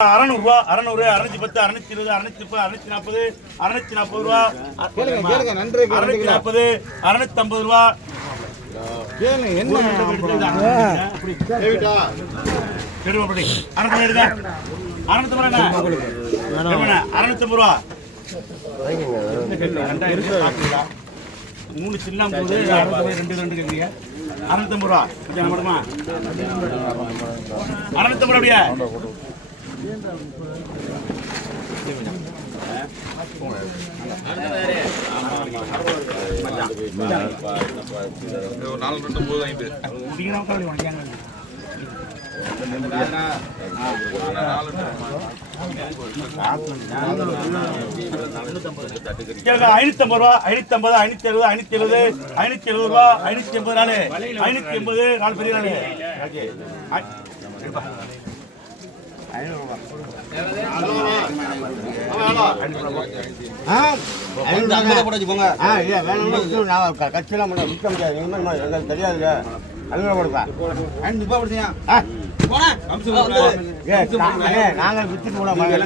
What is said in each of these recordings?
600 ரூபா 600 610 620 630 640 ரூபா 640 650 ரூபா மூணு சின்ன 2 கேட்குறீங்க 650 ரூபா மட்டுமா 650 அப்படியே ஐநூத்தி ரூபா 550 570 570 ரூபா 580 நாள் 580 நாலு பெரிய நாள் கட்சியெல்லாம் விற்க முடியாது தெரியாது நாங்கள் வித்துட்டு கூட 200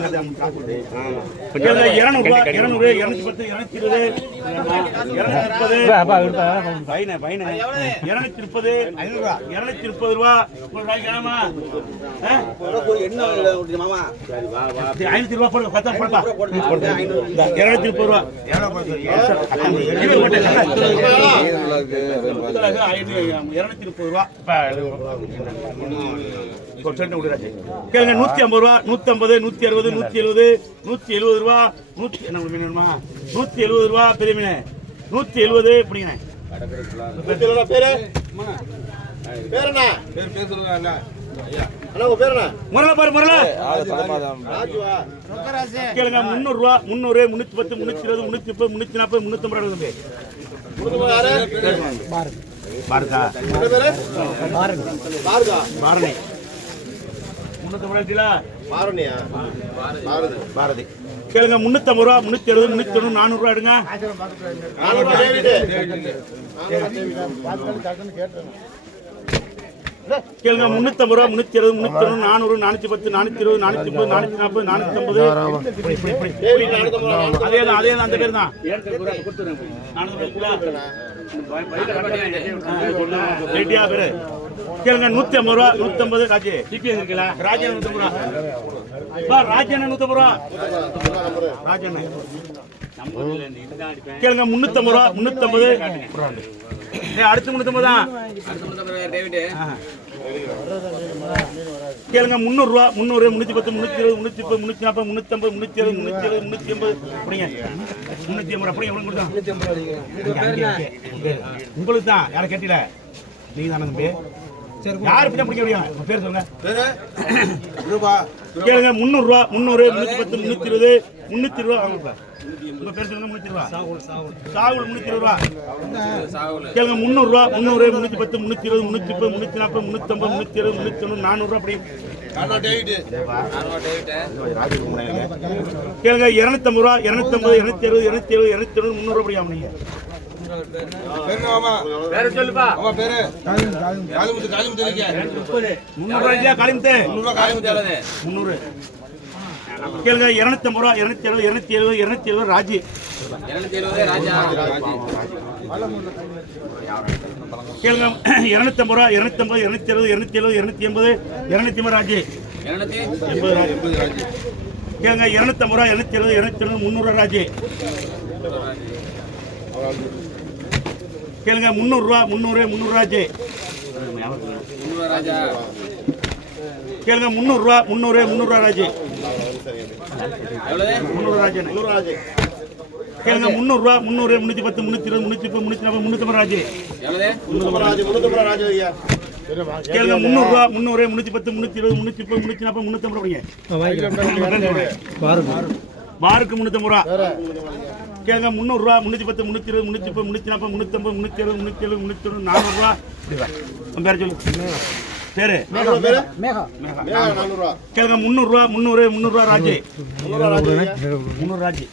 210 220 230 ரூபா 500 ரூபா போடுங்க 230 ரூபா 230 ரூபா கேளுங்க 150 ரூபா 150 160 170 170 ரூபா 170 ரூபா பெரிய மீன் 170 பிடிங்க கேளுங்க 300 ரூபா 300 310 320 330 340 கேளுங்க 350 ரூபா 360 390 400 ரூபா எடுங்க கேளுங்க 350 ரூபா 360 390 400 410 420 430 440 அதேதான் அந்த பேர் தான் கேளுங்க 150 ரூபா 150 ராஜே ராஜா 150 ரூபா ராஜன் 150 ரூபா ராஜன் கேளுங்க 350 ரூபா 350 அடுத்து 350 தான் கேளுங்க 300 ரூபா 300 310 320 330 340 350 370 380 உங்களுக்கு தான் யாரை கேட்டீல நீங்க தானே தம்பி யாரு பிடிக்க முடியும் பேர் சொல்லுங்க கேளுங்க 300 ரூபா 300 310 320 320 ரூபா உங்க பேர் சொல்லுங்க 320 ரூபா சாகுல் 320 ரூபா கேளுங்க 300 ரூபா 300 310 320 330 340 350 360 390 400 ரூபா அப்படி கேளுங்க 250 ரூபா 250 260 270 270 300 ரூபா அப்படியா நீங்க சொல்லுப்பா பேரு 300 கேளுங்க 250 ரூபா 270 ராஜி கேளுங்க 250 ரூபா 250 270 280 280 ராஜி கேளுங்க 250 ரூபா 270 300 ராஜி கேளுங்க 300 ரூபா 300 ராஜி கேளுங்க 300 ரூபா 300 ராஜி 300 ராஜி கேளுங்க 300 ரூபா 300 310 320 330 340 350 ராஜி கேளுங்க 300 ரூபா 300 310 320 330 340 பாருக்கு 350 ரூபா கேளுங்க 300 ரூபா 310 320 330 340 350 370 370 400 ரூபா பேர் சொல்லு பேரு கேளுங்க 300 ரூபா 300 ரூபா ராஜி 300 ராஜி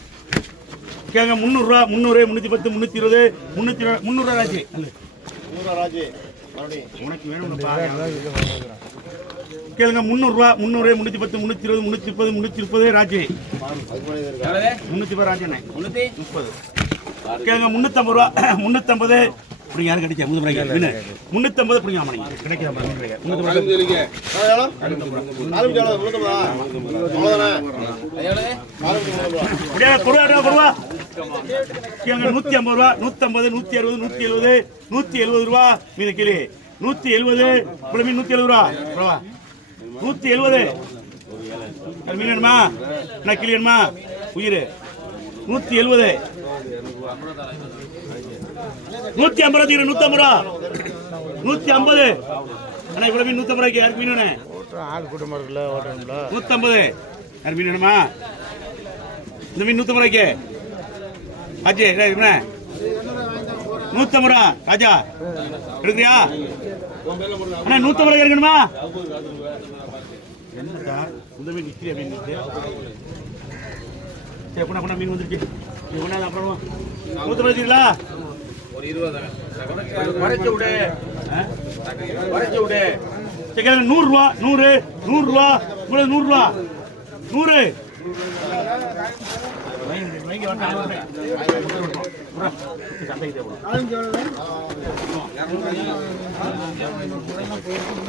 கேளுங்க 300 ரூபா 300 310 320 300 ராஜி உனக்கு வேணும் கேளுங்க 300 ரூபா 300 310 320 330 330 ராஜி 310 ராஜி அண்ணே 330 கேளுங்க 350 ரூபா 350 இப்படி யாரும் கிடைச்சா 350 இப்படி ஆமா நீங்க கிடைக்காம கேளுங்க 150 ரூபா 150 160 170 ரூபா மீது கிளி 170 இப்படி மீன் 170 ரூபா 170 மீன் வேணுமா என்ன கிளி வேணுமா உயிர் 170 150 ரூபா 150 அண்ணா இவ்வளவு மீன் 150 ரூபாய்க்கு யாருக்கு மீன் வேணும் ஆள் கூட்டமாக இருக்குல்ல ஓட்டணும்ல 150 யார் மீன் வேணுமா இந்த மீன் 150 ரூபாய்க்கு ஆச்சு 150 ரூபா ராஜா எடுக்கிறியா அண்ணா 150 ரூபாய்க்கு இருக்கணுமா என்னடா இந்த மீன் நிற்கிறியா மீன் சரி பண்ண மீன் வந்துருச்சு அப்புறம் 150 வச்சுங்களா ஒரு 20 வரைச்சு விடு வரைச்சு விடு சரி 100 ரூபா 100 ரூபா உங்களுக்கு 100 ரூபா 100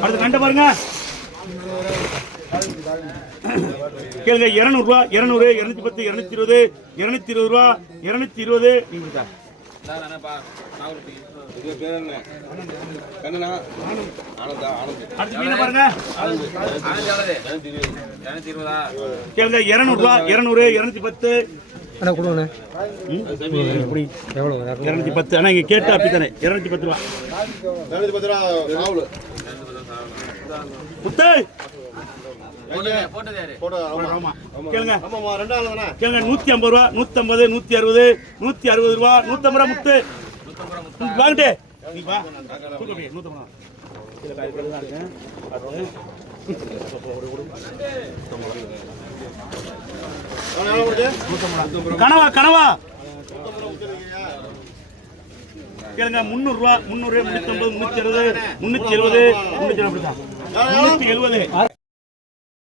அடுத்து கண்ட பாருங்க கேளுங்க 200 ரூபா 200 210 220 220 ரூபா 220 நீங்க கேளுங்க 200 ரூபா 200 210 210 ஆனா இங்க கேட்டா அப்படித்தானே 210 ரூபா 210 ரூபா கேளுங்க 150 ரூபா 150 160 160 ரூபா 150 ரூபா முத்து வாங்கிட்டு கனவா கனவா கேளுங்க 300 ரூபா 300 350 360 370 370